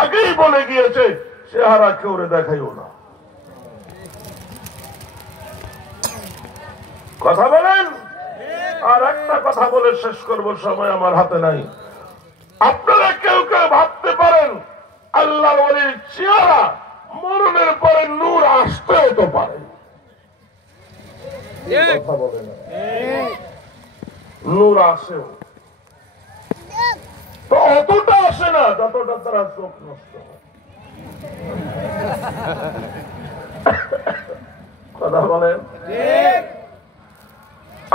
আগেই বলে গিয়েছে চেহারা কেউ দেখাইও না। কথা বলেন। আর একটা কথা বলে শেষ করব, সময় আমার হাতে নাই। আপনারা কেউ কেউ ভাবতে পারেন আল্লাহর ওলির চেহারা মরণের পরে নূর আসতেও তো পারে। কথা বলে না, নূর আসেও তো অতটা আসে না যতটা তারা চোখ নষ্ট হয়। কথা বলেন।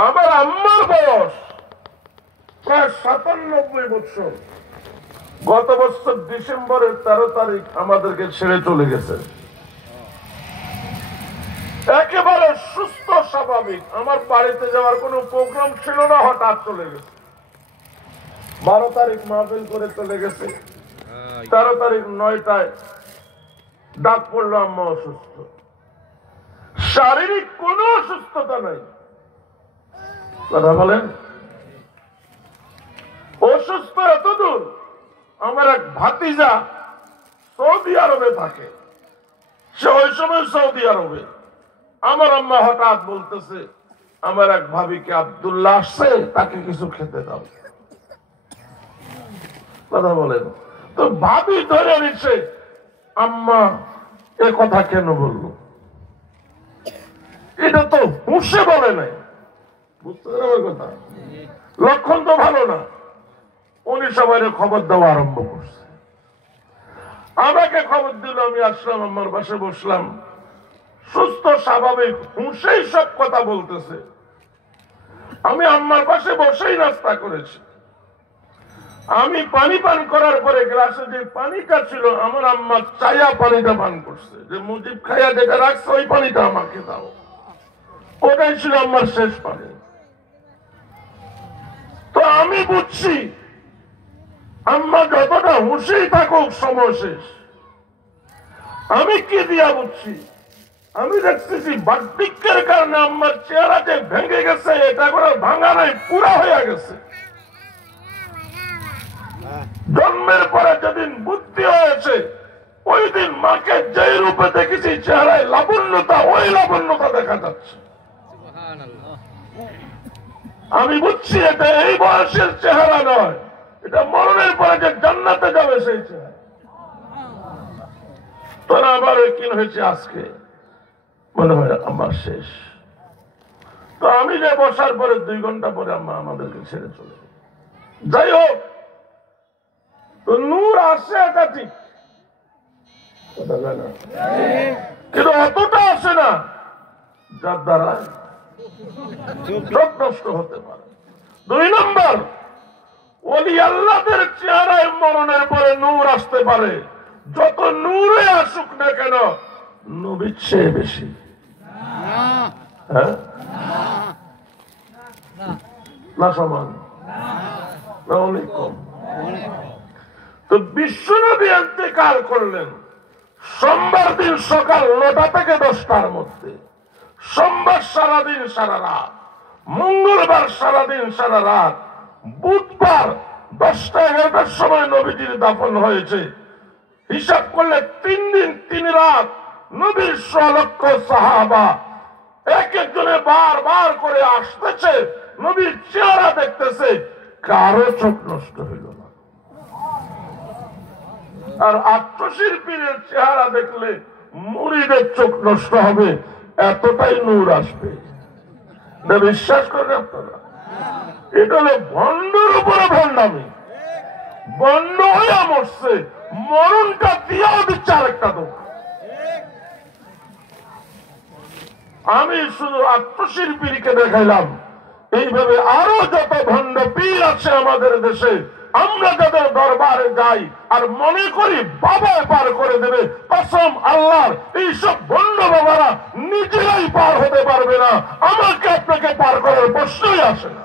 আমার আম্মার বয়স প্রায় ৯৭ বছর। গত বছর ডিসেম্বরের 13 তারিখ আমাদেরকে ছেড়ে চলে গেছে। একেবারে সুস্থ স্বাভাবিক। আমার বাড়িতে যাওয়ার কোন প্রোগ্রাম ছিল না, হঠাৎ চলে গেছে। 12 তারিখ মাহফিল করে চলে গেছে। 13 তারিখ 9টায় ডাক পড়লো আম্মা অসুস্থ। শারীরিক কোনো অসুস্থতা নাই। কথা বলেন। অসুস্থ এতদূর, আমার এক ভাতিজা সৌদি আরবে থাকে, সে ওই সময় সৌদি আরবে। আমার আম্মা হঠাৎ বলতেছে আমার এক ভাবিকে আব্দুল্লাহ আসছে, তাকে কিছু খেতে দাও। কথা বলেন। তো ভাবি ধরে নিচ্ছে আম্মা এ কথা কেন বললো, এটা তো হুঁশে বলে নাই। বুঝতে পারবেন কথা, লক্ষণ তো ভালো না। উনি সবাই খবর দেওয়া আরম্ভ করছে। আমাকে খবর দিল, আমি আসলাম, আমার পাশে বসলাম। সুস্থ স্বাভাবিক হুঁশেই সব কথা বলতেছে। আমি আম্মার পাশে বসেই নাস্তা করেছি। আমি পানি পান করার পরে গ্লাসে যে পানিটা ছিল, আমার আম্মা চায়া পানিটা পান করছে, যে মুজিব খাইয়া যেটা রাখছে ওই পানিটা আমাকে দাও। ওটাই ছিল আমার শেষ পানি। তো আমি বুঝছি আম্মা যতটা হুঁশেই থাকুক সময় শেষ। আমি কি দিয়া বুঝছি, আমি দেখতেছি বার্ধক্যের কারণে আম্মার চেহারা যে ভেঙে গেছে, এটা করে ভাঙা নাই, পুরা হয়ে গেছে। জন্মের পরে যেদিন বুদ্ধি হয়েছে, ওই দিন মাকে যে রূপে দেখেছি, চেহারায় লাবণ্যতা, ওই লাবণ্যতা দেখা যাচ্ছে। আমি বুঝছি এটা এই বয়সের চেহারা নয়, এটা মরণের পরে যে জান্নাতে যাবে সেই চেহারা। তোরা আবার কি হয়েছে আজকে, মনে হয় আমার শেষ। তো আমি যে বসার পরে 2 ঘন্টা পরে আম্মা আমাদেরকে ছেড়ে চলে গেল। যাই হোক, তো নূর আসে, এটা ঠিক, কিন্তু অতটা আসে না যার দ্বারা চোখ নষ্ট হতে পারে। 2 নম্বর, ওলি আল্লাহদের চেহারায় মরণের পরে নূর আসতে পারে। যত নূরে আসুক না কেন, নবীর চেয়ে বেশি। হ্যাঁ না সমান না, অনেক কম। তো বিশ্বনবী ইন্তেকাল করলেন সোমবার দিন সকাল 9টা থেকে 10টার মধ্যে। সোমবার সারাদিন সারা রাত, মঙ্গলবার সারাদিন সারা রাত, বুধবার 10টা-11টার সময় নবীজির দাফন হয়েছে। হিসাব করলে 3 দিন 3 রাত নবীর 100 লক্ষ সাহাবা এক একজনে বারবার করে আসতেছে, নবীর চেহারা দেখতেছে, কারো চোখ নষ্ট হইল না। আর আত্মশিল্পীর চেহারা দেখলে মুরিদের চোখ নষ্ট হবে, এতটাই নূর আসবে। বিশ্বাস করেন আপনারা? এটা হলো ভণ্ডের উপরে ভণ্ডামি। ভণ্ড হইয়া মরছে, মরণটা দিয়াও দিচ্ছে আরেকটা দোকান। আমি শুধু আত্মশিল্পীকে দেখাইলাম। এইভাবে আরো যত ভণ্ড পীর আছে আমাদের দেশে, আমরা যাদের দরবারে যাই আর মনে করি বাবা পার করে দেবে, কসম আল্লাহর, এইসব ভণ্ড বাবারা নিজেরাই পার হতে পারবে না। আমাকে আপনাকে পার করার প্রশ্নই আসে না।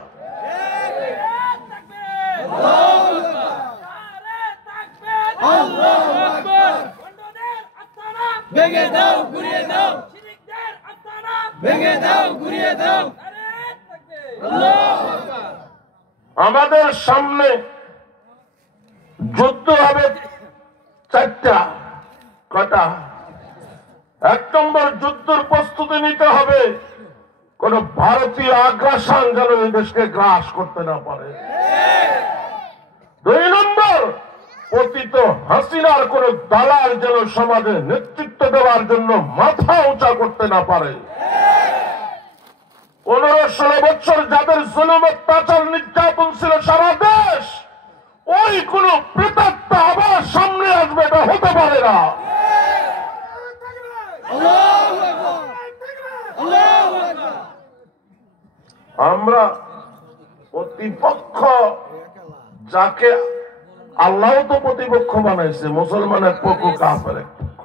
ভেঙে দাও, ঘুরিয়ে দাও, ভেঙে দাও, ঘুরিয়ে দাও। আমাদের সামনে যুদ্ধ হবে চারটা। কটা? 1 নম্বর, যুদ্ধের প্রস্তুতি নিতে হবে, কোন ভারতীয় আগ্রাসন যেন এই দেশকে গ্রাস করতে না পারে। 2 নম্বর, পতিত হাসিনার কোন দালাল যেন সমাজে নেতৃত্ব দেওয়ার জন্য মাথা উঁচা করতে না পারে। 15-16 বছর যাদের জুলুম অত্যাচার নির্যাতন ছিল সারা দেশ, ওই কোন প্রেতাত্মা আবার সামনে আসবে, এটা হতে পারে না। আমরা প্রতিপক্ষ যাকে আল্লাহ তো প্রতিপক্ষ বানাইছে, মুসলমানের পক্ষ কাফের এক পক্ষ।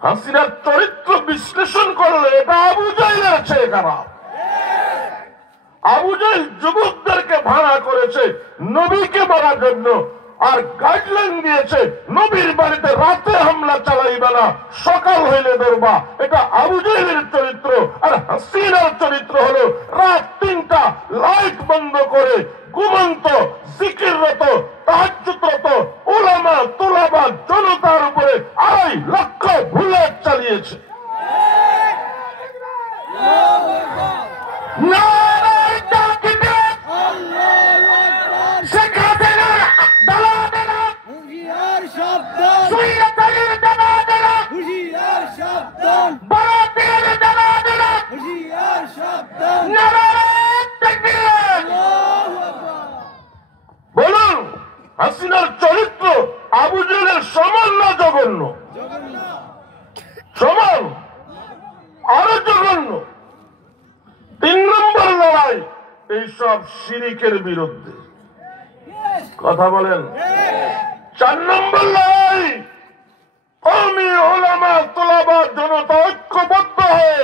হাসিনার চরিত্র বিশ্লেষণ করলে এটা আবু জাহেলের চেয়ে খারাপ। আবু জাহেল যুবকদেরকে ভাড়া করেছে নবীকে মারার জন্য, আর গাইডলাইন দিয়েছে নবীর বাড়িতে রাতে হামলা চালাইবে না, সকাল হইলে ধরবা। এটা আবু জাহেলের চরিত্র। আর হাসিনার চরিত্র হলো রাত 3টা লাইট বন্ধ করে ঘুমন্ত জিকিররত তাহাজ্জুদরত উলামা তুলাবা জনতার উপরে 2.5 লক্ষ বুলেট চালিয়েছে। বলুন, হাসিনার চরিত্র আবু জাহেলের সমান না জঘন্য? সমান, আরো জঘন্য। 3 নম্বর লড়াই এইসব শিরিকের বিরুদ্ধে। কথা বলেন। 4 নম্বর লড়াই কওমি উলামা তুলাবা জনতা ঐক্যবদ্ধ হয়ে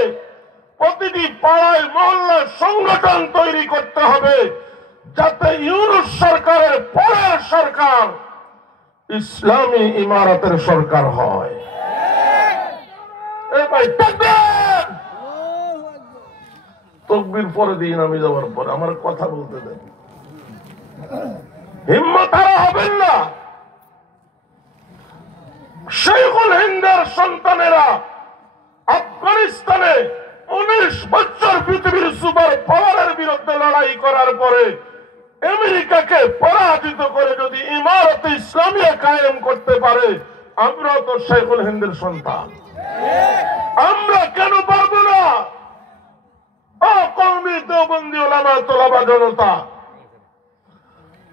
প্রতিটি পাড়ায় মহল্লায় সংগঠন তৈরি করতে হবে, যাতে ইউনূস সরকারের পরের সরকার ইসলামী ইমারতের সরকার হয়। তাকবীর পরে দিন, আমি যাওয়ার পরে আমার কথা বলতে দেন। হিম্মত হারা হবেন না। শেখুল হিন্দের সন্তানেরা আফগানিস্তানে 19 বছর পৃথিবীর সুপার পাওয়ারের বিরুদ্ধে লড়াই করার পরে আমেরিকাকে পরাজিত করে যদি ইমারত ইসলামিয়া কায়েম করতে পারে, আমরা তো শেখুল হিন্দের সন্তান, আমরা কেন পারবো না? কওমি দেওবন্দি উলামা তুলাবা জনতা,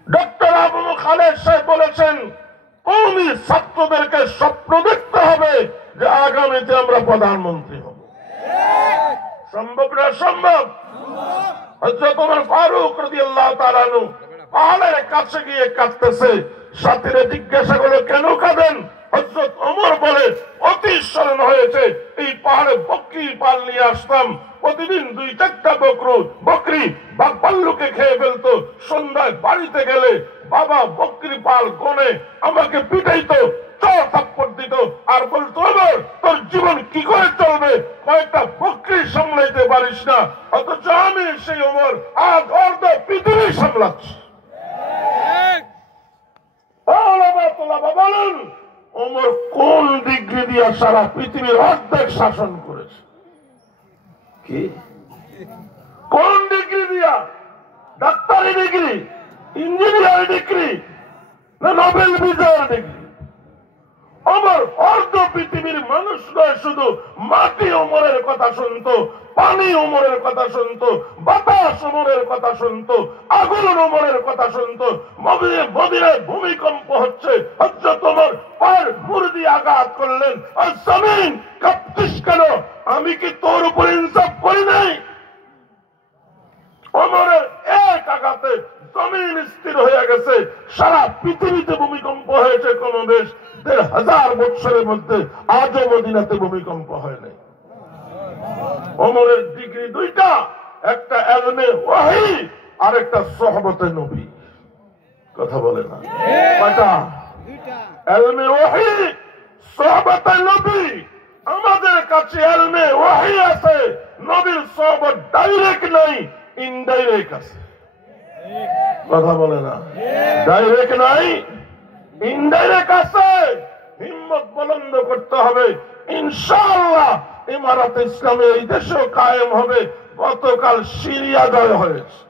ডক্টর আবু খালেদ সাহেব বলেছেন কওমি ছাত্রদেরকে স্বপ্ন দেখতে হবে যে আগামীতে আমরা প্রধানমন্ত্রী হব। সম্ভব না? সম্ভব। হযরত ওমর ফারুক রাদিয়াল্লাহু তাআলা আনহু পাহাড়ের কাছে গিয়ে কাঁদতেছে, সাথীরা জিজ্ঞাসা করলো কেন কাঁদেন? হযরত ওমর বলে অতি স্মরণ হয়েছে, এই পাহাড়ে বকরি পাল নিয়ে আসতাম, প্রতিদিন 2-4টা বকরি ভাল্লুকে খেয়ে ফেলতো। সন্ধ্যায় বাড়িতে গেলে বাবা বকরি পাল গনে আমাকে পিটাইতো, চর থাপ্পড় দিত, আর বলতো ওমর তোর জীবন কি করে চলবে, কয়েকটা বকরি সামলাইতে পারিস না। অথচ আমি সেই ওমর আজ অর্ধ পৃথিবী সামলাচ্ছি। বলুন, ওমর কোন ডিগ্রি দিয়ে সারা পৃথিবীর অর্ধেক শাসন করেছে? কি কোন ডিগ্রি দিয়া? ডাক্তারি ডিগ্রি, ইঞ্জিনিয়ার ডিগ্রি, না নোবেল বিজয়ের ডিগ্রি? ওমর অর্ধ পৃথিবীর মানুষ নয়, শুধু মাটি ওমরের কথা শুনতো, পানি ওমরের কথা শুনতো, বাতাস ওমরের কথা শুনতো, আগুন ওমরের কথা শুনতো। মদিনায় ভূমিকম্প হচ্ছে, হযরত ওমর পায়ের মুড়ি দিয়ে আঘাত করলেন, আর জমিন কাঁপতিস কেন? আমি কি তোর উপর ইনসাফ করি নাই? ওমরের এক আঘাতে জমিন স্থির হয়ে গেছে। সারা পৃথিবীতে ভূমিকম্প হয়েছে কমবেশ 1500 বছরের মধ্যে, আজও মদিনাতে ভূমিকম্প হয় নাই। ওমরের ডিগ্রি 2টা, একটা ইলমে ওয়াহী আর একটা সোহবতে নবী। কথা বলে না? কয়টা? ইলমে ওয়াহী, সোহবতে নবী। আমাদের কাছে ইলমে ওয়াহী আছে, নবীর সোহবত ডাইরেক্ট নাই, ইনডাইরেক্ট আছে। কথা বলে না? ডাইরেক্ট নাই, ইনডাইরেক্ট আছে। আনন্দ করতে হবে। ইনশাআল্লাহ ইমারত ইসলামী এই দেশেও কায়েম হবে। গতকাল সিরিয়া জয় হয়েছে।